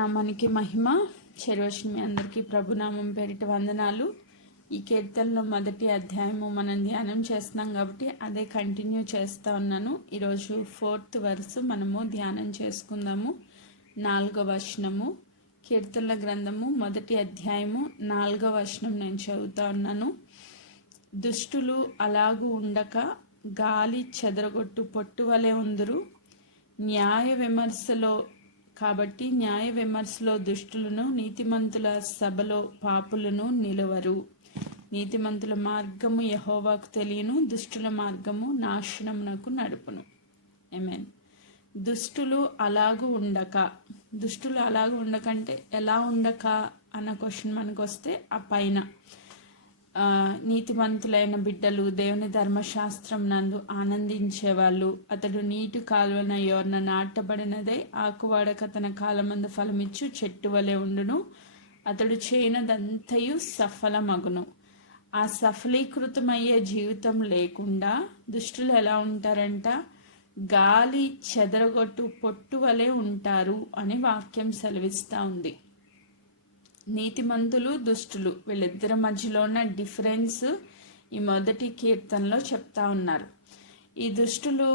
నామానికి మహిమ. చెరవచ్చిన మీ అందరికీ ప్రభునామం పేరిట వందనాలు. ఈ కీర్తనలో మొదటి అధ్యాయము మనం ధ్యానం చేస్తున్నాం కాబట్టి అదే కంటిన్యూ చేస్తూ ఉన్నాను. ఈరోజు 4th verse మనము ధ్యానం చేసుకుందాము. 4వ వచనము, కీర్తనల గ్రంథము మొదటి అధ్యాయము 4వ వచనం నేను చదువుతా ఉన్నాను. దుష్టులు అలాగూ ఉండక గాలి చెదరగొట్టు పొట్టు వలె ఉందురు. న్యాయ విమర్శలో దుష్టులను, నీతిమంతుల సభలో పాపులను నిలువరు. నీతిమంతుల మార్గము యెహోవాకు తెలియను, దుష్టుల మార్గము నాశనమునకు నడుపును. ఆమేన్. దుష్టులు అలాగూ ఉండక అంటే ఎలా ఉండక అన్న క్వశ్చన్ మనకు వస్తే ఆ పైన నీతిమంతులైన బిడ్డలు దేవుని ధర్మశాస్త్రం నందు ఆనందించేవాళ్ళు. అతడు నీటి కాలువన యోర్న నాటబడినదై ఆకువాడక తన కాలమందు ఫలమిచ్చు చెట్టు వలె ఉండును. అతడు చేయనదంతయు సఫలమగును. ఆ సఫలీకృతమయ్యే జీవితం లేకుండా దుష్టులు ఎలా ఉంటారంట? గాలి చెదరగొట్టు పొట్టు వలె ఉంటారు అని వాక్యం సెలవిస్తూ ఉంది. నీతిమంతులు, దుష్టులు వీళ్ళిద్దరి మధ్యలో ఉన్న డిఫరెన్స్ ఈ మొదటి కీర్తనలో చెప్తా ఉన్నారు. ఈ దుష్టులు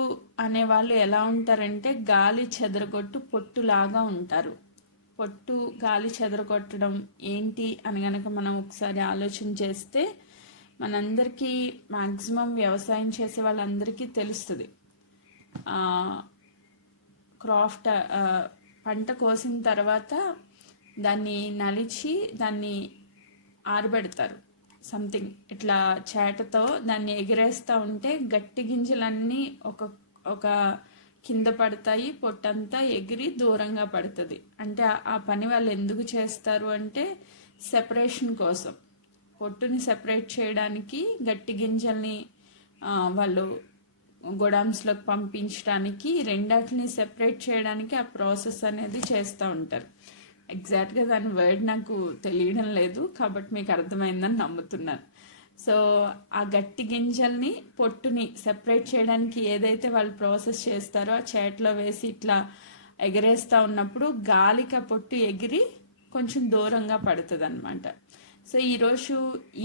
అనేవాళ్ళు ఎలా ఉంటారంటే గాలి చెదరగొట్టు పొట్టులాగా ఉంటారు. పొట్టు గాలి చెదరగొట్టడం ఏంటి అని గనక మనం ఒకసారి ఆలోచన చేస్తే మనందరికీ మ్యాక్సిమం వ్యవసాయం చేసే వాళ్ళందరికీ తెలుస్తుంది. పంట కోసిన తర్వాత దాన్ని నలిచి దాన్ని ఆరబెడతారు. సంథింగ్ ఇట్లా చేటతో దాన్ని ఎగిరేస్తూ ఉంటే గట్టి గింజలన్నీ ఒక కింద పడతాయి, పొట్టంతా ఎగిరి దూరంగా పడుతుంది. అంటే ఆ పని వాళ్ళు ఎందుకు చేస్తారు అంటే సెపరేషన్ కోసం, పొట్టుని సెపరేట్ చేయడానికి, గట్టి గింజల్ని వాళ్ళు గోడామ్స్లోకి పంపించడానికి, రెండాటిని సెపరేట్ చేయడానికి ఆ ప్రాసెస్ అనేది చేస్తూ ఉంటారు. ఎగ్జాక్ట్గా దాని వర్డ్ నాకు తెలియడం లేదు కాబట్టి మీకు అర్థమైందని నమ్ముతున్నాను. సో ఆ గట్టి గింజల్ని పొట్టుని సెపరేట్ చేయడానికి ఏదైతే వాళ్ళు ప్రాసెస్ చేస్తారో ఆ చేట్లో వేసి ఇట్లా ఎగరేస్తూ ఉన్నప్పుడు గాలికి ఆ పొట్టు ఎగిరి కొంచెం దూరంగా పడుతుంది అనమాట. సో ఈరోజు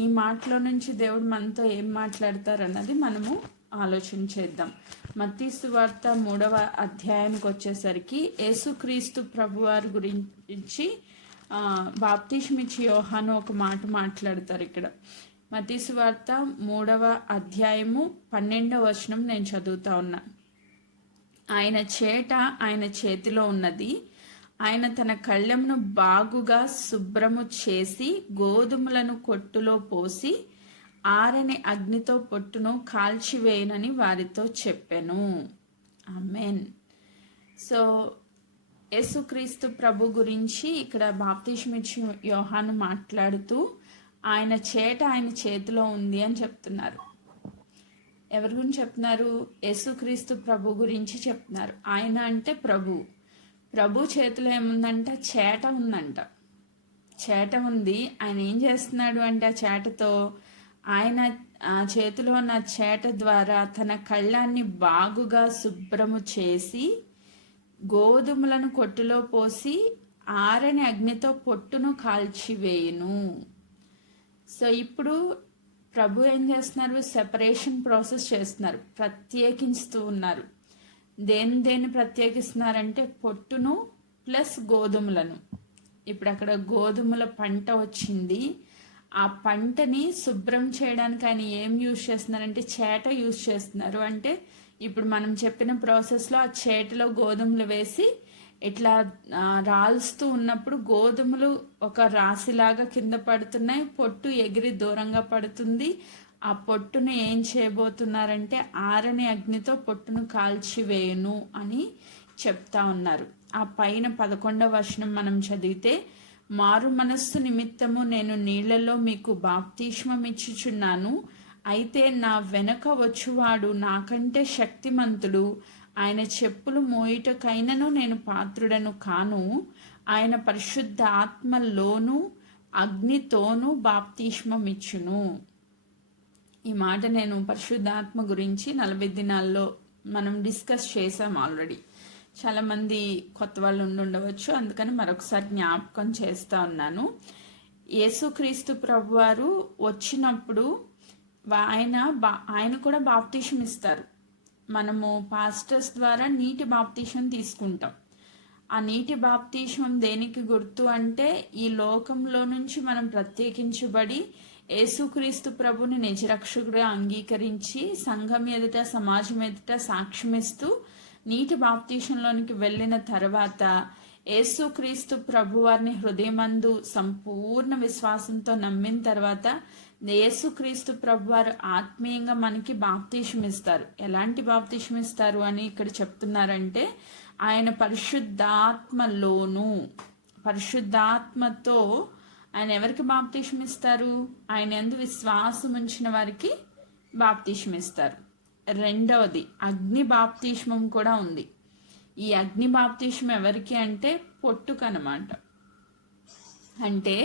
ఈ మాటలో నుంచి దేవుడు మనతో ఏం మాట్లాడతారు అన్నది మనము ఆలోచన చేద్దాం. మత్తయి సువార్త 3వ అధ్యాయానికి వచ్చేసరికి యేసుక్రీస్తు ప్రభువారి గురించి బాప్తిస్మిచ్చి యోహాను ఒక మాట మాట్లాడతారు. ఇక్కడ మత్తయి సువార్త 3వ అధ్యాయము 12వ వచనం నేను చదువుతా ఉన్నా. ఆయన చేట ఆయన చేతిలో ఉన్నది. ఆయన తన కళ్ళెమును బాగుగా శుభ్రము చేసి గోధుమలను కొట్టులో పోసి ఆరని అగ్నితో పొట్టును కాల్చివేయనని వారితో చెప్పెను. ఆమేన్. సో యేసుక్రీస్తు ప్రభు గురించి ఇక్కడ బాప్తిస్మిచ్చి యోహాను మాట్లాడుతూ ఆయన చేట ఆయన చేతిలో ఉంది అని చెప్తున్నారు. ఎవరి గురించి చెప్తున్నారు? యేసుక్రీస్తు ప్రభు గురించి చెప్తున్నారు. ఆయన అంటే ప్రభు చేతిలో ఏముందంట? చేట ఉందంట. చేట ఉంది. ఆయన ఏం చేస్తున్నాడు అంటే ఆ చేటతో ఆయన చేతిలో ఉన్న చేట ద్వారా తన కళ్ళాన్ని బాగుగా శుభ్రము చేసి గోధుమలను కొట్టులో పోసి ఆరని అగ్నితో పొట్టును కాల్చివేయును. సో ఇప్పుడు ప్రభు ఏం చేస్తున్నారు? సెపరేషన్ ప్రాసెస్ చేస్తున్నారు, ప్రత్యేకిస్తూ ఉన్నారు. దేన్ని ప్రత్యేకిస్తున్నారంటే పొట్టును ప్లస్ గోధుమలను. ఇప్పుడు అక్కడ గోధుమల పంట వచ్చింది. ఆ పంటని శుభ్రం చేయడానికి ఆయన ఏం యూజ్ చేస్తున్నారంటే చేట యూజ్ చేస్తున్నారు. అంటే ఇప్పుడు మనం చెప్పిన ప్రాసెస్లో ఆ చేటలో గోధుమలు వేసి ఇట్లా రాల్స్తూ ఉన్నప్పుడు గోధుమలు ఒక రాశిలాగా కింద పడుతున్నాయి, పొట్టు ఎగిరి దూరంగా పడుతుంది. ఆ పొట్టును ఏం చేయబోతున్నారంటే ఆరని అగ్నితో పొట్టును కాల్చివేయును అని చెప్తా ఉన్నారు. ఆ పైన 11వ వచనం మనం చదివితే, మారు మనస్సు నిమిత్తము నేను నీళ్లలో మీకు బాప్తిస్మం ఇచ్చుచున్నాను. అయితే నా వెనక వచ్చువాడు నాకంటే శక్తిమంతుడు. ఆయన చెప్పులు మోయుటకైనను నేను పాత్రుడను కాను. ఆయన పరిశుద్ధ ఆత్మలోను అగ్నితోనూ బాప్తిస్మం ఇచ్చును. ఈ మాట నేను పరిశుద్ధాత్మ గురించి 40 దినాల్లో మనం డిస్కస్ చేసాం ఆల్రెడీ. చాలామంది కొత్త వాళ్ళు ఉండవచ్చు, అందుకని మరొకసారి జ్ఞాపకం చేస్తూ ఉన్నాను. యేసుక్రీస్తు ప్రభువారు వచ్చినప్పుడు ఆయన కూడా బాప్తీసం ఇస్తారు. మనము పాస్టర్స్ ద్వారా నీటి బాప్తీసం తీసుకుంటాం. ఆ నీటి బాప్తీసం దేనికి గుర్తు అంటే, ఈ లోకంలో నుంచి మనం ప్రత్యేకించబడి యేసుక్రీస్తు ప్రభుని నిజరక్షకుడిగా అంగీకరించి సంఘం ఎదుట, సమాజం ఎదుట సాక్ష్యమిస్తూ నీటి బాప్తీసంలోనికి వెళ్ళిన తర్వాత యేసుక్రీస్తు ప్రభువారిని హృదయమందు సంపూర్ణ విశ్వాసంతో నమ్మిన తర్వాత యేసుక్రీస్తు ప్రభువారు ఆత్మీయంగా మనకి బాప్తీసం ఇస్తారు. ఎలాంటి బాప్తీసం ఇస్తారు అని ఇక్కడ చెప్తున్నారంటే, ఆయన పరిశుద్ధాత్మతో ఆయన ఎవరికి బాప్తీసం ఇస్తారు? ఆయన యందు విశ్వాసం ఉంచిన వారికి బాప్తీసం ఇస్తారు. రెండవది అగ్ని బాప్తీస్మం కూడా ఉంది. ఈ అగ్ని బాప్తీస్మం ఎవరికి అంటే పొట్టుకనమాట. అంటే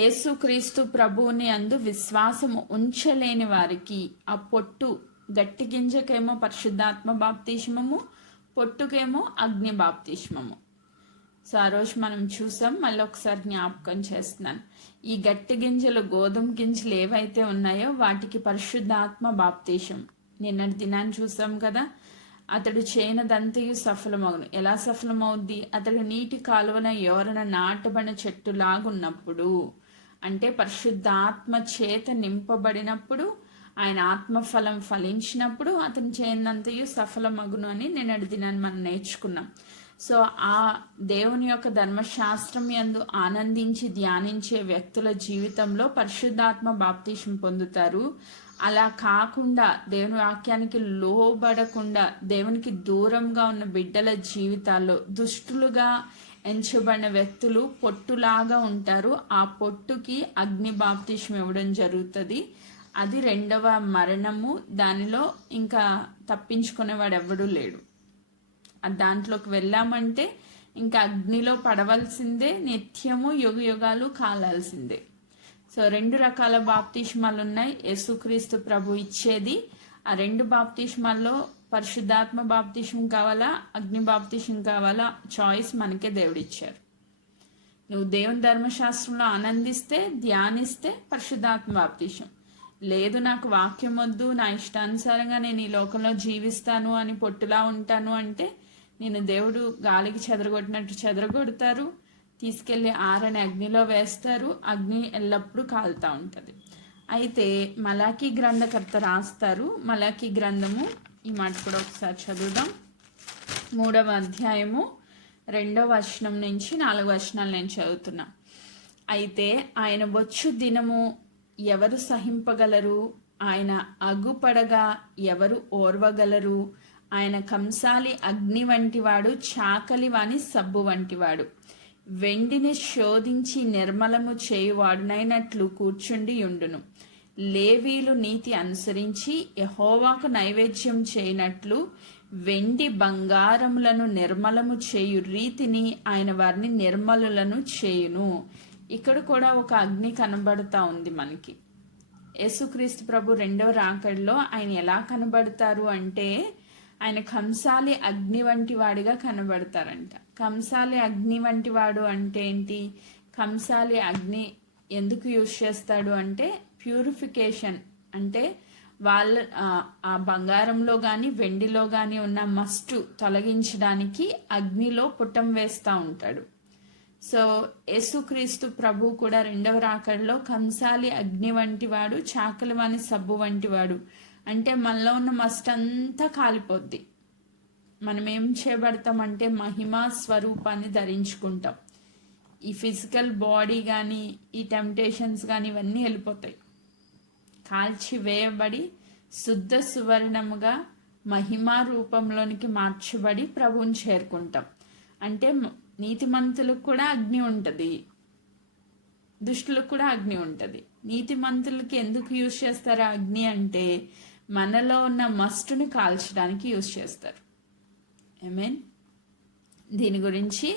యేసుక్రీస్తు ప్రభువుని అందు విశ్వాసము ఉంచలేని వారికి ఆ పొట్టు, గట్టి గింజకేమో పరిశుద్ధాత్మ బాప్తీస్మము, పొట్టుకేమో అగ్ని బాప్తీస్మము. సో ఆ రోజు మనం చూసాం, మళ్ళీ ఒకసారి జ్ఞాపకం చేస్తున్నాను. ఈ గట్టి గింజలు, గోధుమ గింజలు ఏవైతే ఉన్నాయో వాటికి పరిశుద్ధాత్మ బాప్తీసం. నిన్నటి దినాన్ని చూసాం కదా, అతడు చేయనదంతయు సఫలమవును. ఎలా సఫలమవుద్ది? అతడు నీటి కాలువన ఎవరన నాటబడిన చెట్టులాగున్నప్పుడు, అంటే పరిశుద్ధాత్మ చేత నింపబడినప్పుడు, ఆయన ఆత్మఫలం ఫలించినప్పుడు అతను చేయనంతయు సఫలమగును అని నిన్నటి దినాన్ని మనం నేర్చుకున్నాం. సో ఆ దేవుని యొక్క ధర్మశాస్త్రం యందు ఆనందించి ధ్యానించే వ్యక్తుల జీవితంలో పరిశుద్ధాత్మ బాప్తీసం పొందుతారు. అలా కాకుండా దేవుని వాక్యానికి లోబడకుండా దేవునికి దూరంగా ఉన్న బిడ్డల జీవితాల్లో దుష్టులుగా ఎంచబడిన వ్యక్తులు పొట్టులాగా ఉంటారు. ఆ పొట్టుకి అగ్ని బాప్తీసం ఇవ్వడం జరుగుతుంది. అది రెండవ మరణము. దానిలో ఇంకా తప్పించుకునేవాడు ఎవడూ లేడు. దాంట్లోకి వెళ్ళామంటే ఇంకా అగ్నిలో పడవలసిందే, నిత్యము యుగ యుగాలు కాలాల్సిందే. సో 2 రకాల బాప్తిస్మాలు ఉన్నాయి యేసుక్రీస్తు ప్రభు ఇచ్చేది. ఆ 2 బాప్తిస్మాల్లో పరిశుద్ధాత్మ బాప్తిస్మం కావాలా, అగ్ని బాప్తిస్మం కావాలా, చాయిస్ మనకే దేవుడిచ్చారు. నువ్వు దేవుని ధర్మశాస్త్రంలో ఆనందిస్తే, ధ్యానిస్తే పరిశుద్ధాత్మ బాప్తిస్మం. లేదు నాకు వాక్యం వద్దు, నా ఇష్టానుసారంగా నేను ఈ లోకంలో జీవిస్తాను అని పొట్టులా ఉంటాను అంటే నేను దేవుడు గాలికి చెదరగొట్టినట్టు చెదరగొడతారు, తీసుకెళ్ళి ఆరని అగ్నిలో వేస్తారు. అగ్ని ఎల్లప్పుడూ కాలుతూ ఉంటుంది. అయితే మలాకీ గ్రంథకర్త రాస్తారు. మలాకీ గ్రంథము, ఈ మాట కూడా ఒకసారి చదువుదాం. 3వ అధ్యాయము 2వ వచనం నుంచి 4వ వచనాలు నేను చదువుతున్నా. అయితే ఆయన వచ్చు దినము ఎవరు సహింపగలరు? ఆయన అగుపడగా ఎవరు ఓర్వగలరు? ఆయన కంసాలి అగ్ని వంటివాడు, చాకలి వాని సబ్బు వంటివాడు. వెండిని శోధించి నిర్మలము చేయువాడునైనట్లు కూర్చుండి ఉండును. లేవీలు నీతి అనుసరించి యెహోవాకు నైవేద్యం చేయనట్లు వెండి బంగారములను నిర్మలము చేయు రీతిని ఆయన వారిని నిర్మలులను చేయును. ఇక్కడ కూడా ఒక అగ్ని కనబడుతూ ఉంది మనకి. యేసుక్రీస్తు ప్రభు 2వ రాకడలో ఆయన ఎలా కనబడతారు అంటే, ఆయన కంసాలి అగ్ని వంటి వాడిగా కనబడతారంట. కంసాలి అగ్ని వంటి వాడు అంటే ఏంటి? కంసాలి అగ్ని ఎందుకు యూజ్ చేస్తాడు అంటే ప్యూరిఫికేషన్, అంటే వాళ్ళ ఆ బంగారంలో కానీ వెండిలో కానీ ఉన్న మస్టు తొలగించడానికి అగ్నిలో పుటం వేస్తూ ఉంటాడు. సో యేసుక్రీస్తు ప్రభు కూడా 2వ రాకడలో కంసాలి అగ్ని వంటి వాడు, చాకలి వాని సబ్బు వంటి వాడు. అంటే మనలో ఉన్న మస్ట్ అంతా కాలిపోద్ది. మనం ఏం చేయబడతామంటే మహిమా స్వరూపాన్ని ధరించుకుంటాం. ఈ ఫిజికల్ బాడీ కానీ, ఈ టెంప్టేషన్స్ కానీ ఇవన్నీ వెళ్ళిపోతాయి. కాల్చి వేయబడి శుద్ధ సువర్ణముగా మహిమా రూపంలోనికి మార్చబడి ప్రభువుని చేరుకుంటాం. అంటే నీతిమంతులకు కూడా అగ్ని ఉంటుంది, దుష్టులకు కూడా అగ్ని ఉంటుంది. నీతిమంతులకి ఎందుకు యూజ్ చేస్తారు అగ్ని అంటే, మనలో ఉన్న మస్టుని కాల్చడానికి యూజ్ చేస్తారు. ఆమేన్. దీని గురించి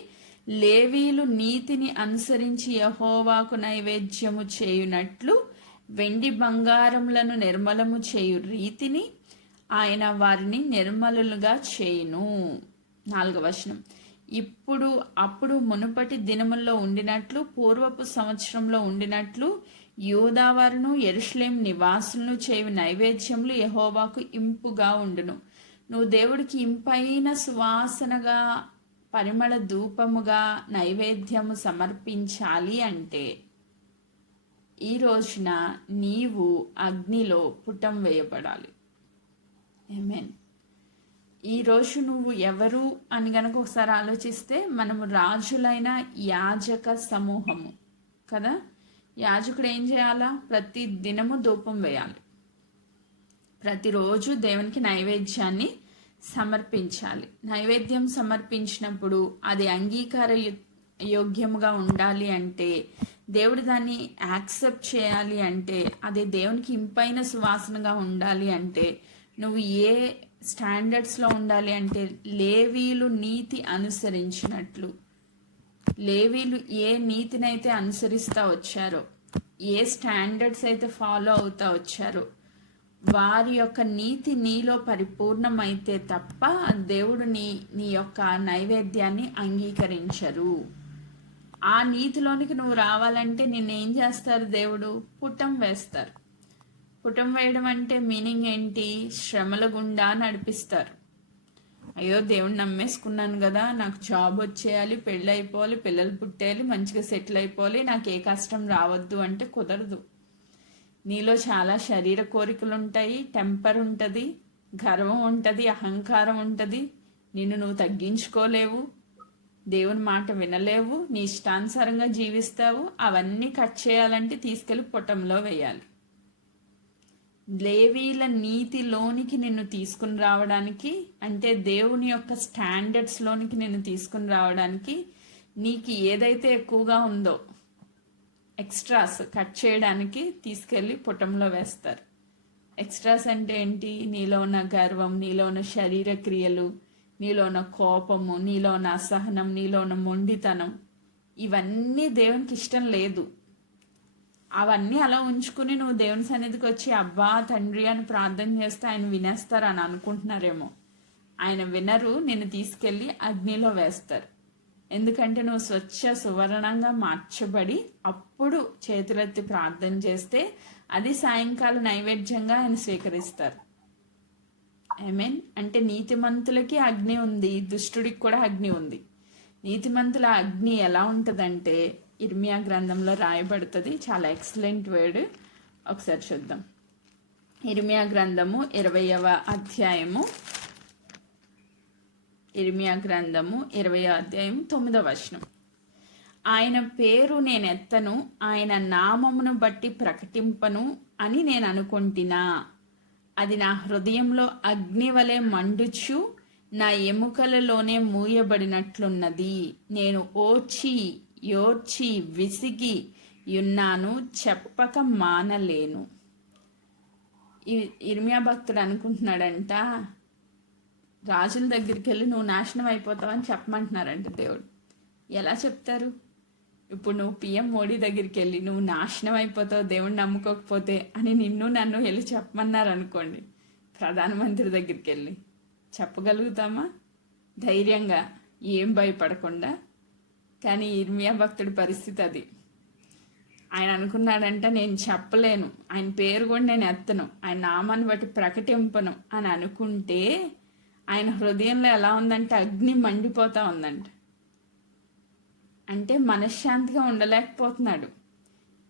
లేవీలు నీతిని అనుసరించి యెహోవాకు నైవేద్యము చేయునట్లు వెండి బంగారములను నిర్మలము చేయు రీతిని ఆయన వారిని నిర్మలులుగా చేయును. 4వ వచనం. ఇప్పుడు అప్పుడు మునుపటి దినముల్లో ఉండినట్లు పూర్వపు సంవత్సరంలో ఉండినట్లు యూదావారును యెరూషలేము నివాసులను చేయు నైవేద్యములు యెహోవాకు ఇంపుగా ఉండును. నువ్వు దేవుడికి ఇంపైన సువాసనగా పరిమళ ధూపముగా నైవేద్యము సమర్పించాలి అంటే ఈ రోజున నీవు అగ్నిలో పుటం వేయబడాలి. ఆమేన్. ఈరోజు నువ్వు ఎవరు అని గనక ఒకసారి ఆలోచిస్తే మనము రాజులైన యాజక సమూహము కదా. యాజకుడు ఏం చేయాలా? ప్రతి దినము ధూపం వేయాలి, ప్రతిరోజు దేవునికి నైవేద్యాన్ని సమర్పించాలి. నైవేద్యం సమర్పించినప్పుడు అది అంగీకార యోగ్యముగా ఉండాలి అంటే, దేవుడు దాన్ని యాక్సెప్ట్ చేయాలి అంటే, అది దేవునికి ఇంపైన సువాసనగా ఉండాలి అంటే నువ్వు ఏ స్టాండర్డ్స్లో ఉండాలి అంటే లేవీలు నీతి అనుసరించినట్లు. లేవీలు ఏ నీతినైతే అనుసరిస్తూ వచ్చారో, ఏ స్టాండర్డ్స్ అయితే ఫాలో అవుతా వచ్చారో, వారి యొక్క నీతి నీలో పరిపూర్ణమైతే తప్ప దేవుడు నీ యొక్క నైవేద్యాన్ని అంగీకరించరు. ఆ నీతిలోనికి నువ్వు రావాలంటే నిన్నేం చేస్తారు? దేవుడు పుటం వేస్తారు. పుటం వేయడం అంటే మీనింగ్ ఏంటి? శ్రమల గుండా నడిపిస్తారు. అయ్యో దేవుడిని నమ్మేసుకున్నాను కదా, నాకు జాబ్ వచ్చేయాలి, పెళ్ళి అయిపోవాలి, పిల్లలు పుట్టేయాలి, మంచిగా సెటిల్ అయిపోవాలి, నాకు ఏ కష్టం రావద్దు అంటే కుదరదు. నీలో చాలా శరీర కోరికలు ఉంటాయి, టెంపర్ ఉంటుంది, గర్వం ఉంటుంది, అహంకారం ఉంటుంది. నిన్ను నువ్వు తగ్గించుకోలేవు, దేవుని మాట వినలేవు, నీ ఇష్టానుసారంగా జీవిస్తావు. అవన్నీ కట్ చేయాలంటే తీసుకెళ్ళి పుటంలో వేయాలి. లేవీల నీతిలోనికి నిన్ను తీసుకుని రావడానికి అంటే దేవుని యొక్క స్టాండర్డ్స్లోనికి నిన్ను తీసుకుని రావడానికి నీకు ఏదైతే ఎక్కువగా ఉందో ఎక్స్ట్రాస్ కట్ చేయడానికి తీసుకెళ్ళి పుటంలో వేస్తారు. ఎక్స్ట్రాస్ అంటే ఏంటి? నీలో ఉన్న గర్వం, నీలో ఉన్న శరీర క్రియలు, నీలో ఉన్న కోపము, నీలో ఉన్న అసహనం, నీలో ఉన్న మొండితనం, ఇవన్నీ దేవునికి ఇష్టం లేదు. అవన్నీ అలా ఉంచుకుని నువ్వు దేవుని సన్నిధికి వచ్చి అబ్బా తండ్రి అని ప్రార్థన చేస్తే ఆయన వినేస్తారు అని అనుకుంటున్నారేమో. ఆయన వినరు, నిన్ను తీసుకెళ్ళి అగ్నిలో వేస్తారు. ఎందుకంటే నువ్వు స్వచ్ఛ సువర్ణంగా మార్చబడి అప్పుడు చేతులెత్తి ప్రార్థన చేస్తే అది సాయంకాలం నైవేద్యంగా ఆయన స్వీకరిస్తారు. ఆమేన్. అంటే నీతిమంతులకి అగ్ని ఉంది, దుష్టుడికి కూడా అగ్ని ఉంది. నీతిమంతుల అగ్ని ఎలా ఉంటుందంటే ఇర్మియా గ్రంథంలో రాయబడుతుంది. చాలా ఎక్సలెంట్ వర్డ్. ఒకసారి చూద్దాం. ఇర్మియా గ్రంథము 20వ అధ్యాయము, ఇర్మియా గ్రంథము 20వ అధ్యాయం 9వ వచనం. ఆయన పేరు నేను ఎత్తను, ఆయన నామమును బట్టి ప్రకటింపను అని నేను అనుకుంటున్నా. అది నా హృదయంలో అగ్ని వలె మండుచు నా ఎముకలలోనే మూయబడినట్లున్నది. నేను యోర్చి విసిగి యున్నాను, చెప్పక మానలేను. ఇర్మియా భక్తుడు అనుకుంటున్నాడంట, రాజుల దగ్గరికి వెళ్ళి నువ్వు నాశనం అయిపోతావని చెప్పమంటున్నారంట దేవుడు. ఎలా చెప్తారు? ఇప్పుడు నువ్వు పిఎం మోడీ దగ్గరికి వెళ్ళి నువ్వు నాశనం అయిపోతావు దేవుడిని నమ్ముకోకపోతే అని నన్ను వెళ్ళి చెప్పమన్నారు అనుకోండి, ప్రధానమంత్రి దగ్గరికి వెళ్ళి చెప్పగలుగుతామా ధైర్యంగా, ఏం భయపడకుండా? కానీ ఇర్మియా భక్తుడి పరిస్థితి అది. ఆయన అనుకున్నాడంట నేను చెప్పలేను, ఆయన పేరు కూడా నేను ఎత్తను, ఆయన నామాన్ని బట్టి ప్రకటింపను అని అనుకుంటే ఆయన హృదయంలో ఎలా ఉందంటే అగ్ని మండిపోతా ఉందంట. అంటే మనశ్శాంతిగా ఉండలేకపోతున్నాడు.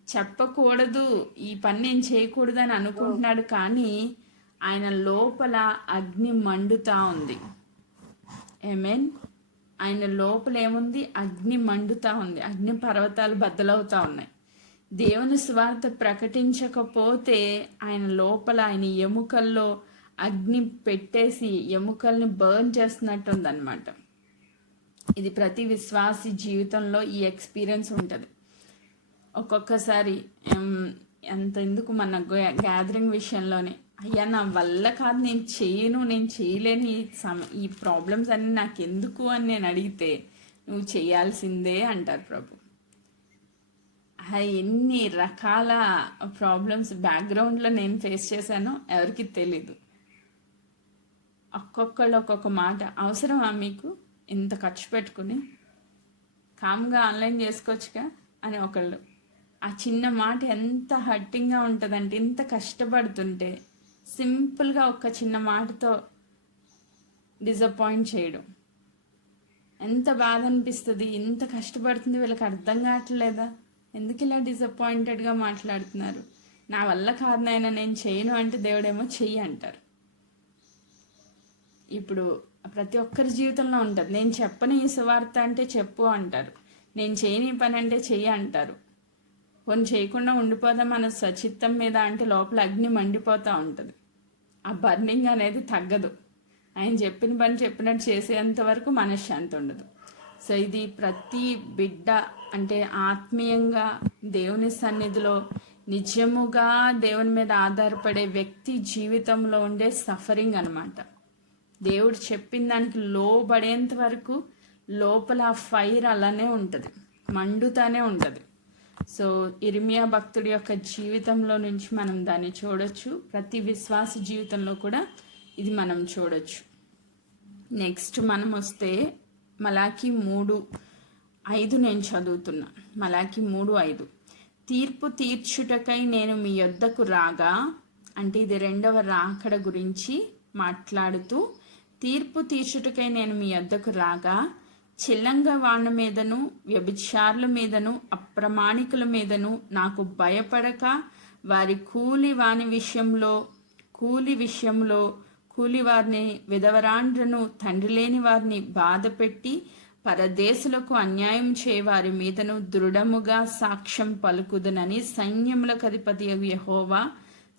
చెప్పకూడదు, ఈ పని నేను చేయకూడదు అని అనుకుంటున్నాడు, కానీ ఆయన లోపల అగ్ని మండుతా ఉంది. ఆమేన్. ఆయన లోపల ఏముంది? అగ్ని మండుతా ఉంది. అగ్ని పర్వతాలు బద్దలవుతా ఉన్నాయి. దేవుని సువార్త ప్రకటించకపోతే ఆయన లోపల ఆయన ఎముకల్లో అగ్ని పెట్టేసి ఎముకల్ని బర్న్ చేస్తున్నట్టుందన్నమాట. ఇది ప్రతి విశ్వాసి జీవితంలో ఈ ఎక్స్పీరియన్స్ ఉంటుంది. ఒక్కొక్కసారి ఎంత ఎందుకు మన గ్యాదరింగ్ విషయంలోనే, అయ్యా నా వల్ల కాదు, నేను చేయలేను, ఈ ప్రాబ్లమ్స్ అన్నీ నాకు ఎందుకు అని నేను అడిగితే నువ్వు చేయాల్సిందే అంటారు ప్రభు. ఎన్ని రకాల ప్రాబ్లమ్స్ బ్యాక్గ్రౌండ్లో నేను ఫేస్ చేశానో ఎవరికి తెలీదు. ఒక్కొక్కళ్ళు ఒక్కొక్క మాట. అవసరమా మీకు? ఇంత ఖర్చు పెట్టుకుని కామ్గా ఆన్లైన్ చేసుకోవచ్చుగా అని ఒకళ్ళు. ఆ చిన్న మాట ఎంత హర్టింగ్గా ఉంటుందంటే, ఇంత కష్టపడుతుంటే సింపుల్గా ఒక చిన్న మాటతో డిసప్పాయింట్ చేయడం ఎంత బాధ అనిపిస్తుంది. ఇంత కష్టపడుతుంది, వీళ్ళకి అర్థం కావట్లేదా, ఎందుకు ఇలా డిసప్పాయింటెడ్గా మాట్లాడుతున్నారు, నా వల్ల కాదు నాయన నేను చేయను అంటే దేవుడేమో చెయ్యి అంటారు. ఇప్పుడు ప్రతి ఒక్కరి జీవితంలో ఉంటుంది. నేను చెప్పని ఈ సువార్త అంటే చెప్పు అంటారు, నేను చేయని పని అంటే చెయ్యి అంటారు. కొన్ని చేయకుండా ఉండిపోదాం మన సచిత్తం మీద అంటే లోపల అగ్ని మండిపోతూ ఉంటుంది. ఆ బర్నింగ్ అనేది తగ్గదు. ఆయన చెప్పిన పని చెప్పినట్టు చేసేంత వరకు మనశ్శాంతి ఉండదు. సో ఇది ప్రతి బిడ్డ అంటే ఆత్మీయంగా దేవుని సన్నిధిలో నిజముగా దేవుని మీద ఆధారపడే వ్యక్తి జీవితంలో ఉండే సఫరింగ్ అనమాట. దేవుడు చెప్పిన దానికి లోబడేంత వరకు లోపల ఫైర్ అలానే ఉంటుంది, మండుతానే ఉంటుంది. సో ఇర్మియా భక్తుడి యొక్క జీవితంలో నుంచి మనం దాన్ని చూడొచ్చు. ప్రతి విశ్వాస జీవితంలో కూడా ఇది మనం చూడొచ్చు. నెక్స్ట్ మనం వస్తే మలాకి 3:5 నేను చదువుతున్నా. మలాకి 3:5 తీర్పు తీర్చుటకై నేను మీ యొద్దకు రాగా, అంటే ఇది రెండవ రాకడ గురించి మాట్లాడుతూ, తీర్పు తీర్చుటకై నేను మీ యొద్దకు రాగా చిల్లంగ వాళ్ళ మీదను వ్యభిచారుల మీదను అప్రమాణికుల మీదను నాకు భయపడక వారి కూలి విషయంలో కూలి వారిని విధవరాండ్రను తండ్రి లేని వారిని బాధపెట్టి పరదేశులకు అన్యాయం చేయవారి మీదను దృఢముగా సాక్ష్యం పలుకుదనని సైన్యములకు అధిపతి యెహోవా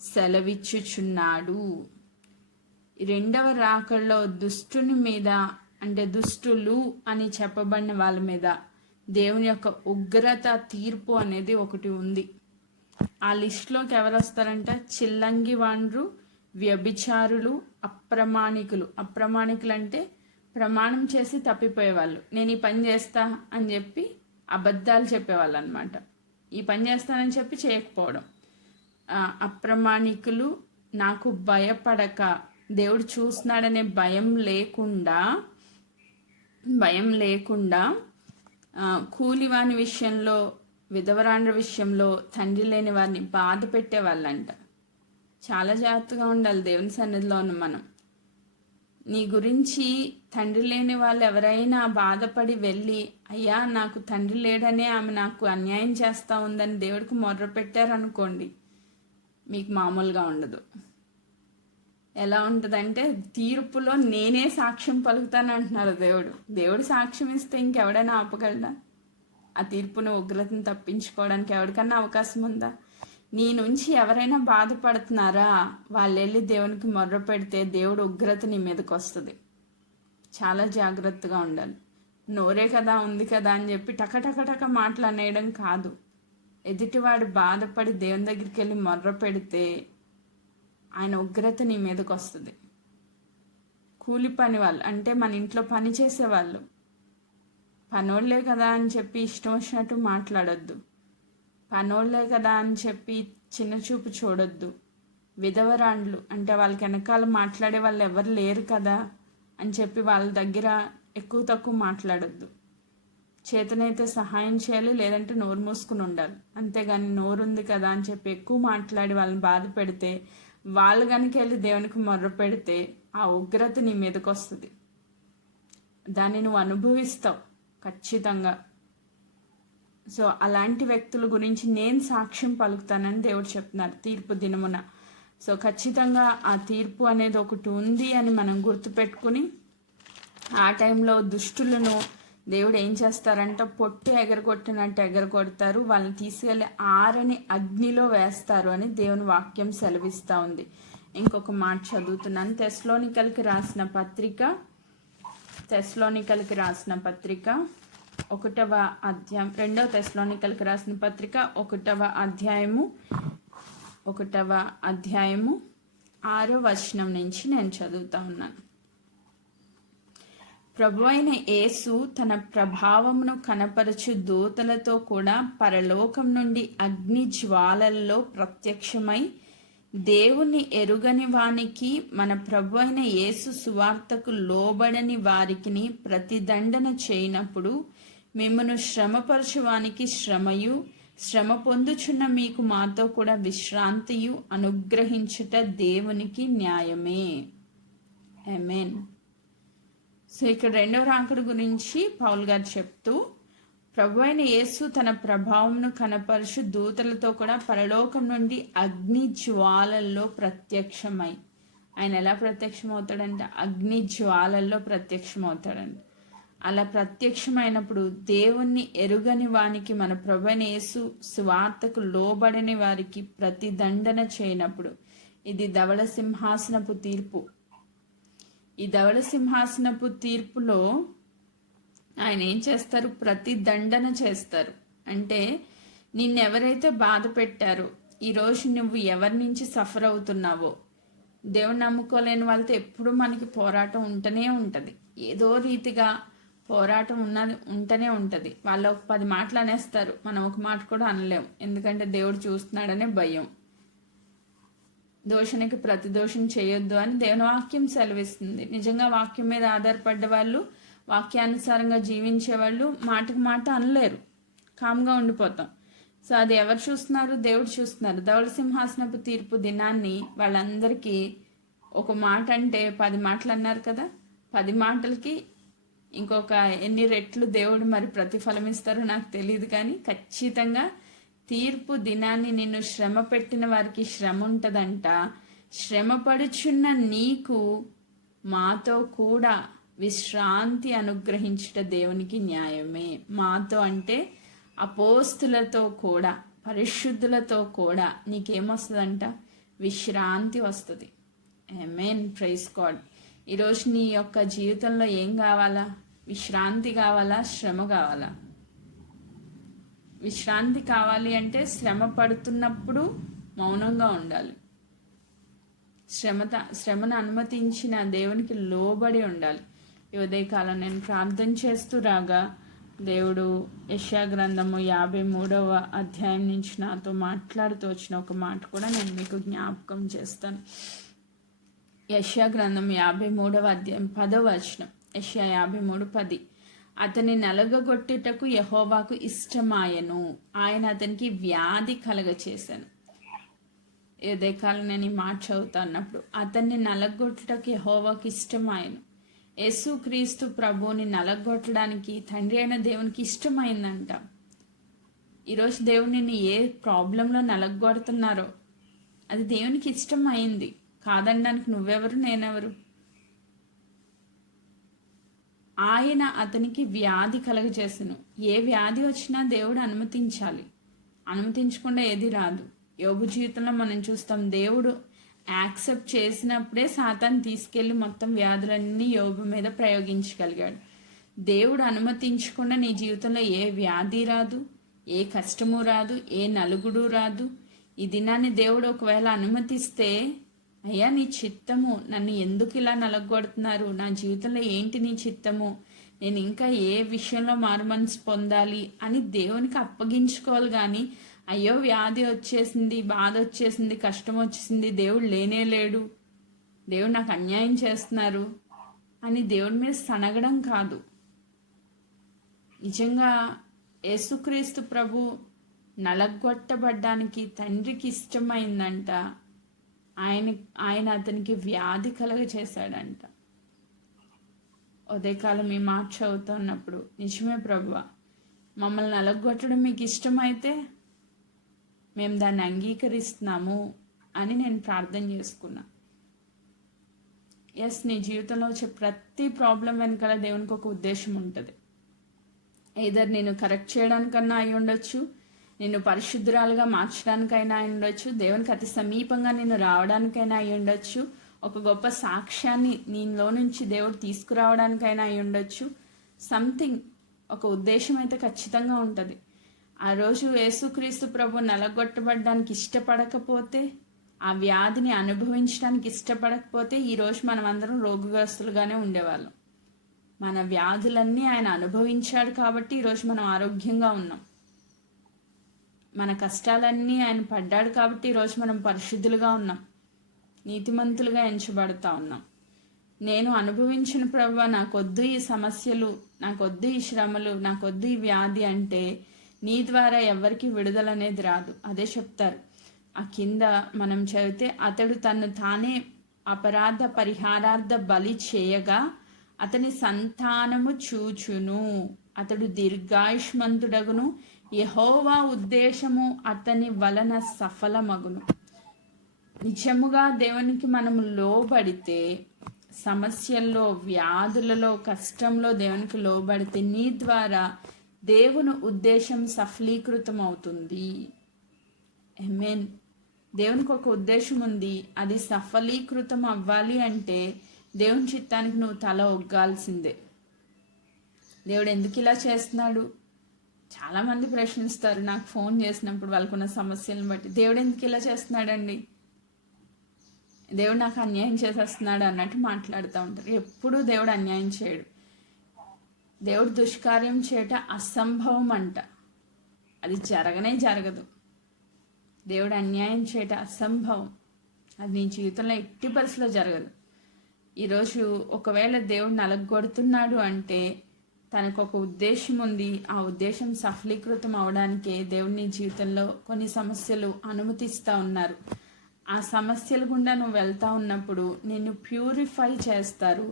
సెలవిచ్చుచున్నాడు. రెండవ రాకడలో దుష్టుని మీద, అంటే దుష్టులు అని చెప్పబడిన వాళ్ళ మీద దేవుని యొక్క ఉగ్రత తీర్పు అనేది ఒకటి ఉంది. ఆ లిస్టులోకి ఎవరు వస్తారంటే చిల్లంగి వాండ్రు, వ్యభిచారులు, అప్రమాణికులు అంటే ప్రమాణం చేసి తప్పిపోయేవాళ్ళు. నేను ఈ పని చేస్తా అని చెప్పి అబద్ధాలు చెప్పేవాళ్ళు అనమాట. ఈ పని చేస్తానని చెప్పి చేయకపోవడం. అప్రమాణికులు, నాకు భయపడక, దేవుడు చూస్తున్నాడనే భయం లేకుండా కూలివాని విషయంలో, విధవరాండ్ర విషయంలో తండ్రి లేని వారిని బాధ పెట్టేవాళ్ళంట. చాలా జాగ్రత్తగా ఉండాలి దేవుని సన్నిధిలో ఉన్న మనం. నీ గురించి తండ్రి లేని వాళ్ళు ఎవరైనా బాధపడి వెళ్ళి, అయ్యా నాకు తండ్రి లేడనే ఆమె నాకు అన్యాయం చేస్తూ ఉందని దేవుడికి మొర్ర పెట్టారనుకోండి, మీకు మామూలుగా ఉండదు. ఎలా ఉంటుందంటే తీర్పులో నేనే సాక్ష్యం పలుకుతాను అంటున్నారు దేవుడు సాక్ష్యం ఇస్తే ఇంకెవడైనా ఆపగలడా? ఆ తీర్పును ఉగ్రతను తప్పించుకోవడానికి ఎవరికన్నా అవకాశం ఉందా? నీ నుంచి ఎవరైనా బాధపడుతున్నారా, వాళ్ళు వెళ్ళి దేవునికి మొర్ర పెడితే దేవుడు ఉగ్రత నీ మీదకి వస్తుంది. చాలా జాగ్రత్తగా ఉండాలి. నోరే కదా ఉంది కదా అని చెప్పి టకటకటక మాటలు అనేయడం కాదు. ఎదుటివాడు బాధపడి దేవుని దగ్గరికి వెళ్ళి మొర్ర పెడితే ఆయన ఉగ్రత నీ మీదకి వస్తుంది. కూలి పని వాళ్ళు అంటే మన ఇంట్లో పని చేసేవాళ్ళు, పనోళ్లే కదా అని చెప్పి ఇష్టం వచ్చినట్టు మాట్లాడొద్దు. పనోళ్లే కదా అని చెప్పి చిన్న చూపు చూడొద్దు. విధవరాండ్లు అంటే వాళ్ళకి వెనకాల మాట్లాడే వాళ్ళు ఎవరు లేరు కదా అని చెప్పి వాళ్ళ దగ్గర ఎక్కువ తక్కువ మాట్లాడొద్దు. చేతనైతే సహాయం చేయాలి, లేదంటే నోరు మూసుకుని ఉండాలి. అంతేగాని నోరుంది కదా అని చెప్పి ఎక్కువ మాట్లాడి వాళ్ళని బాధ పెడితే, వాళ్ళు కనుక వెళ్ళి దేవునికి మొర్ర పెడితే ఆ ఉగ్రత నీ మీదకి వస్తుంది. దాన్ని నువ్వు అనుభవిస్తావు ఖచ్చితంగా. సో అలాంటి వ్యక్తుల గురించి నేను సాక్ష్యం పలుకుతానని దేవుడు చెప్తున్నారు తీర్పు దినమున. సో ఖచ్చితంగా ఆ తీర్పు అనేది ఒకటి ఉంది అని మనం గుర్తుపెట్టుకుని, ఆ టైంలో దుష్టులను దేవుడు ఏం చేస్తారంటే పొట్టు ఎగరగొట్టినట్టు ఎగరగొడతారు, వాళ్ళని తీసుకెళ్ళి ఆరని అగ్నిలో వేస్తారు అని దేవుని వాక్యం సెలవిస్తూ ఉంది. ఇంకొక మాట చదువుతున్నాను. తెస్సలోనికైకి రాసిన పత్రిక 1వ అధ్యాయం, 2వ తెస్సలోనికైకి రాసిన పత్రిక 1వ అధ్యాయము 6వ వచనం నుంచి నేను చదువుతా ఉన్నాను. ప్రభువైన యేసు తన ప్రభావమును కనపరచు దూతలతో కూడా పరలోకం నుండి అగ్ని జ్వాలల్లో ప్రత్యక్షమై దేవుని ఎరుగని వానికి మన ప్రభు అయిన యేసు సువార్తకు లోబడని వారికిని ప్రతిదండన చేయనప్పుడు మిమ్మను శ్రమపరచువానికి శ్రమయు, శ్రమ పొందుచున్న మీకు మాతో కూడా విశ్రాంతియు అనుగ్రహించుట దేవునికి న్యాయమే. ఆమేన్. సో ఇక్కడ రెండవ రాకడ గురించి పౌలు గారు చెప్తూ, ప్రభు అయిన యేసు తన ప్రభావంను కనపరుచు దూతలతో కూడా పరలోకం నుండి అగ్ని జ్వాలల్లో ప్రత్యక్షమై, ఆయన ఎలా ప్రత్యక్షమవుతాడంట? అగ్ని జ్వాలల్లో ప్రత్యక్షమవుతాడంట. అలా ప్రత్యక్షమైనప్పుడు దేవుణ్ణి ఎరుగని వానికి మన ప్రభు అయిన యేసు సువార్తకు లోబడని వారికి ప్రతిదండన చేయనప్పుడు, ఇది ధవళ సింహాసనపు తీర్పు. ఈ ధవళ సింహాసనపు తీర్పులో ఆయన ఏం చేస్తారు? ప్రతిదండన చేస్తారు. అంటే నిన్నెవరైతే బాధ పెట్టారో, ఈరోజు నువ్వు ఎవరి నుంచి సఫర్ అవుతున్నావో, దేవుని నమ్ముకోలేని వాళ్ళతో ఎప్పుడు మనకి పోరాటం ఉంటూనే ఉంటుంది. ఏదో రీతిగా పోరాటం ఉంటూనే ఉంటుంది. వాళ్ళు ఒక 10 మాటలు అనేస్తారు, మనం ఒక మాట కూడా అనలేం. ఎందుకంటే దేవుడు చూస్తున్నాడనే భయం. దోషణకి ప్రతి దోషం చేయొద్దు అని దేవుని వాక్యం సెలవిస్తుంది. నిజంగా వాక్యం మీద ఆధారపడ్డ వాళ్ళు, వాక్యానుసారంగా జీవించే వాళ్ళు మాటకు మాట అనలేరు, కామ్గా ఉండిపోతాం. సో అది ఎవరు చూస్తున్నారు? దేవుడు చూస్తున్నారు. ధవళ సింహాసనపు తీర్పు దినాన్ని వాళ్ళందరికీ ఒక మాట అంటే 10 మాటలు అన్నారు కదా, 10 మాటలకి ఇంకొక ఎన్ని రెట్లు దేవుడు మరి ప్రతిఫలం ఇస్తారో నాకు తెలియదు. కానీ ఖచ్చితంగా తీర్పు దినాన్ని నిన్ను శ్రమ పెట్టిన వారికి శ్రమ ఉంటుందంట. శ్రమ పడుచున్న నీకు మాతో కూడా విశ్రాంతి అనుగ్రహించుట దేవునికి న్యాయమే. మాతో అంటే అపోస్తులతో కూడా, పరిశుద్ధులతో కూడా నీకేమొస్తుందంట? విశ్రాంతి వస్తుంది. ఆమేన్. Praise God. ఈరోజు నీ యొక్క జీవితంలో ఏం కావాలా? విశ్రాంతి కావాలా? శ్రమ కావాలా? విశ్రాంతి కావాలి శ్రమ పడుతున్నప్పుడు మౌనంగా ఉండాలి. శ్రమను అనుమతించిన దేవునికి లోబడి ఉండాలి. ఈ ఉదయకాలం నేను ప్రార్థన చేస్తూ రాగా దేవుడు యెషయా గ్రంథము 53వ అధ్యాయం నుంచి నాతో మాట్లాడుతూ వచ్చిన ఒక మాట కూడా నేను మీకు జ్ఞాపకం చేస్తాను. యెషయా గ్రంథం 53వ అధ్యాయం 10వ వచనం. యెషయా 53:10. అతని నలగగొట్టుటకు యెహోవాకు ఇష్టమాయను, ఆయన అతనికి వ్యాధి కలగచేశాను. ఏదే కాలం నేను ఈ మాట చదువుతా అన్నప్పుడు, అతన్ని నలగొట్టుటకు యెహోవాకు ఇష్టమాయను. యేసుక్రీస్తు ప్రభువుని నలగొట్టడానికి తండ్రి అయిన దేవునికి ఇష్టమైందంట. ఈరోజు దేవుని ఏ ప్రాబ్లంలో నలగొడుతున్నారో అది దేవునికి ఇష్టమైంది. కాదనడానికి నువ్వెవరు, నేనెవరు? ఆయన అతనికి వ్యాధి కలగజేసెను. ఏ వ్యాధి వచ్చినా దేవుడు అనుమతించాలి. అనుమతించకుండా ఏది రాదు. యోబు జీవితంలో మనం చూస్తాం, దేవుడు యాక్సెప్ట్ చేసినప్పుడే సాతాను తీసుకెళ్లి మొత్తం వ్యాధులన్నీ యోబు మీద ప్రయోగించగలిగాడు. దేవుడు అనుమతించకుండా నీ జీవితంలో ఏ వ్యాధి రాదు, ఏ కష్టము రాదు, ఏ నలుగుడు రాదు. ఈ దినాన్ని దేవుడు ఒకవేళ అనుమతిస్తే, అయ్యా నీ చిత్తము, నన్ను ఎందుకు ఇలా నలగొడుతున్నారు, నా జీవితంలో ఏంటి నీ చిత్తము, నేను ఇంకా ఏ విషయంలో మారుమనసు పొందాలి అని దేవునికి అప్పగించుకోవాలి. కానీ అయ్యో వ్యాధి వచ్చేసింది, బాధ వచ్చేసింది, కష్టం వచ్చేసింది, దేవుడు లేనే లేడు, దేవుడు నాకు అన్యాయం చేస్తున్నారు అని దేవుడి మీద సనగడం కాదు. నిజంగా యేసుక్రీస్తు ప్రభు నలగొట్టబడ్డానికి తండ్రికి ఇష్టమైందంట. ఆయన అతనికి వ్యాధి కలగ చేశాడంట. ఉదయకాలం ఈ మాట చదువుతున్నప్పుడు, నిజమే ప్రభువా, మమ్మల్ని నలగొట్టడం మీకు ఇష్టమైతే మేము దాన్ని అంగీకరిస్తున్నాము అని నేను ప్రార్థన చేసుకున్నా. ఎస్, నీ జీవితంలో వచ్చే ప్రతి ప్రాబ్లం వెనకాల దేవునికి ఒక ఉద్దేశం ఉంటుంది. ఏదర్ నేను కరెక్ట్ చేయడానికన్నా అయి ఉండొచ్చు, నిన్ను పరిశుద్ధురాలుగా మార్చడానికైనా అయి ఉండొచ్చు, దేవునికి అతి సమీపంగా నిన్ను రావడానికైనా అయి ఉండొచ్చు, ఒక గొప్ప సాక్ష్యాన్ని నీలో నుంచి దేవుడు తీసుకురావడానికైనా అయి ఉండొచ్చు. సంథింగ్, ఒక ఉద్దేశం అయితే ఖచ్చితంగా ఉంటుంది. ఆ రోజు యేసుక్రీస్తు ప్రభు నలగొట్టబడ్డానికి ఇష్టపడకపోతే, ఆ వ్యాధిని అనుభవించడానికి ఇష్టపడకపోతే ఈరోజు మనం అందరం రోగగ్రస్తులుగానే ఉండేవాళ్ళం. మన వ్యాధులన్నీ ఆయన అనుభవించాడు కాబట్టి ఈరోజు మనం ఆరోగ్యంగా ఉన్నాం. మన కష్టాలన్నీ ఆయన పడ్డాడు కాబట్టి ఈరోజు మనం పరిశుద్ధులుగా ఉన్నాం, నీతిమంతులుగా ఎంచబడుతూ ఉన్నాం. నేను అనుభవించిన ప్రభువా, నాకొద్దు ఈ సమస్యలు, నాకొద్దు ఈ శ్రమలు, నాకొద్దు ఈ వ్యాధి అంటే నీ ద్వారా ఎవరికి విడుదల అనేది రాదు. అదే చెప్తారు ఆ కింద మనం చదివితే, అతడు తను తానే అపరాధ పరిహారార్థ బలి చేయగా అతని సంతానము చూచును, అతడు దీర్ఘాయుష్మంతుడగును, యెహోవా ఉద్దేశము అతని వలన సఫలమగును. నిజముగా దేవునికి మనము లోబడితే, సమస్యల్లో, వ్యాధులలో, కష్టంలో దేవునికి లోబడితే నీ ద్వారా దేవుని ఉద్దేశం సఫలీకృతం అవుతుంది. ఆమేన్. దేవునికి ఒక ఉద్దేశం ఉంది, అది సఫలీకృతం అవ్వాలి అంటే దేవుని చిత్తానికి నువ్వు తల ఒగ్గాల్సిందే. దేవుడు ఎందుకు ఇలా చేస్తున్నాడు? చాలామంది ప్రశ్నిస్తారు నాకు ఫోన్ చేసినప్పుడు వాళ్ళకున్న సమస్యలను బట్టి, దేవుడు ఎందుకు ఇలా చేస్తున్నాడండి, దేవుడు నాకు అన్యాయం చేసేస్తున్నాడు అన్నట్టు మాట్లాడుతూ ఉంటారు. ఎప్పుడూ దేవుడు అన్యాయం చేయడు. దేవుడు దుష్కార్యం చేయట అసంభవం అంట, అది జరగనే జరగదు. దేవుడు అన్యాయం చేయట అసంభవం, అది నీ జీవితంలో ఎట్టి పరిస్థితిలో జరగదు. ఈరోజు ఒకవేళ దేవుడు నలగొడుతున్నాడు అంటే తనకు ఒక ఉద్దేశం ఉంది, ఆ ఉద్దేశం సఫలీకృతం అవడానికే దేవుడు నీ జీవితంలో కొన్ని సమస్యలు అనుమతిస్తూ ఉన్నారు. ఆ సమస్యల గుండా నువ్వు వెళ్తా ఉన్నప్పుడు నిన్ను ప్యూరిఫై చేస్తారు.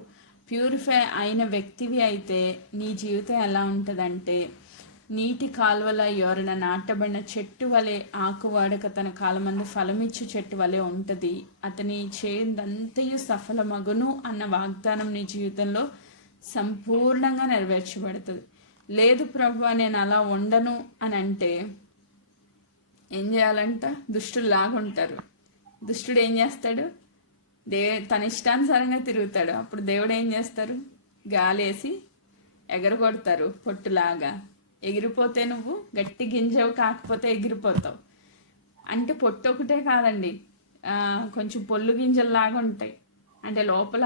ప్యూరిఫై అయిన వ్యక్తివి అయితే నీ జీవితం ఎలా ఉంటుందంటే, నీటి కాలువల ఎవరైనా నాటబడిన చెట్టు వలె, ఆకు వాడక తన కాలమందు ఫలమిచ్చు చెట్టు వలె ఉంటుంది. అతని చేయందంతయు సఫలమగును అన్న వాగ్దానం నీ జీవితంలో సంపూర్ణంగా నెరవేర్చబడుతుంది. లేదు ప్రభువా నేను అలా ఉండను అని అంటే ఏం చేయాలంట? దుష్టులు లాగుంటారు. దుష్టుడు ఏం చేస్తాడు? తన ఇష్టానుసారంగా తిరుగుతాడు. అప్పుడు దేవుడు ఏం చేస్తారు? గాలేసి ఎగరగొడతారు పొట్టులాగా. ఎగిరిపోతే నువ్వు గట్టి గింజవు, కాకపోతే ఎగిరిపోతావు. అంటే పొట్టు ఒకటే కాదండి, కొంచెం పొల్లు గింజల్లాగా ఉంటాయి. అంటే లోపల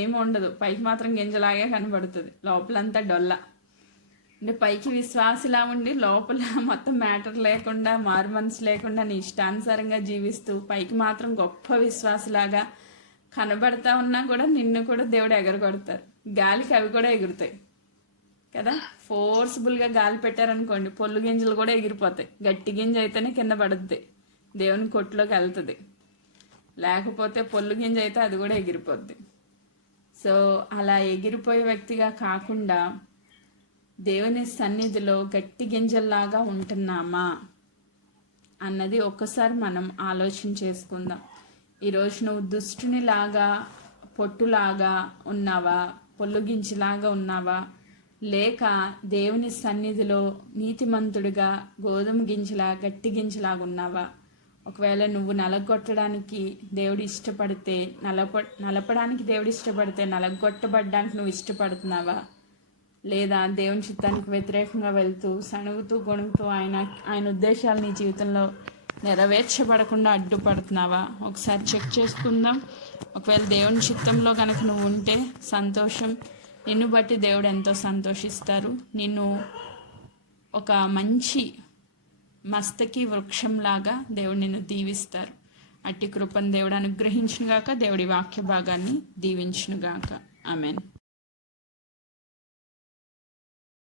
ఏమి ఉండదు, పైకి మాత్రం గింజలాగే కనబడుతుంది, లోపలంతా డొల్ల. అంటే పైకి విశ్వాసలా ఉండి లోపల మొత్తం మ్యాటర్ లేకుండా, మారు మనసు లేకుండా నీ ఇష్టానుసారంగా జీవిస్తూ పైకి మాత్రం గొప్ప విశ్వాసలాగా కనబడతా ఉన్నా కూడా నిన్ను కూడా దేవుడు ఎగరగొడతారు. గాలికి అవి కూడా ఎగురుతాయి కదా. ఫోర్స్ఫుల్గా గాలి పెట్టారనుకోండి, పొల్లు గింజలు కూడా ఎగిరిపోతాయి. గట్టి గింజ అయితేనే కింద పడుద్ది, దేవుని కొట్టులోకి వెళ్తుంది. లేకపోతే పొల్లు గింజ అయితే అది కూడా ఎగిరిపోద్ది. సో అలా ఎగిరిపోయే వ్యక్తిగా కాకుండా దేవుని సన్నిధిలో గట్టి గింజల్లాగా ఉంటున్నామా అన్నది ఒక్కసారి మనం ఆలోచన చేసుకుందాం. ఈరోజు నువ్వు దుష్టునిలాగా, పొట్టులాగా ఉన్నావా, పొల్లు గింజలాగా ఉన్నావా, లేక దేవుని సన్నిధిలో నీతిమంతుడిగా గోధుమ గింజలా, గట్టి గింజలాగా ఉన్నావా? ఒకవేళ నువ్వు నలగొట్టడానికి దేవుడు ఇష్టపడితే, నలపడానికి దేవుడు ఇష్టపడితే నలగొట్టబడ్డానికి నువ్వు ఇష్టపడుతున్నావా? లేదా దేవుని చిత్తానికి వ్యతిరేకంగా వెళ్తూ సణుగుతూ గొణుగుతూ ఆయన ఉద్దేశాలు నీ జీవితంలో నెరవేర్చబడకుండా అడ్డుపడుతున్నావా? ఒకసారి చెక్ చేసుకుందాం. ఒకవేళ దేవుని చిత్తంలో కనుక నువ్వు ఉంటే సంతోషం, నిన్ను బట్టి దేవుడు ఎంతో సంతోషిస్తారు. నిన్ను ఒక మంచి మస్తకి వృక్షంలాగా దేవుడు నిన్ను దీవిస్తారు. అట్టి కృపను దేవుడు అనుగ్రహించునుగాక. దేవుడి వాక్య భాగాన్ని దీవించునుగాక. ఆమెన్.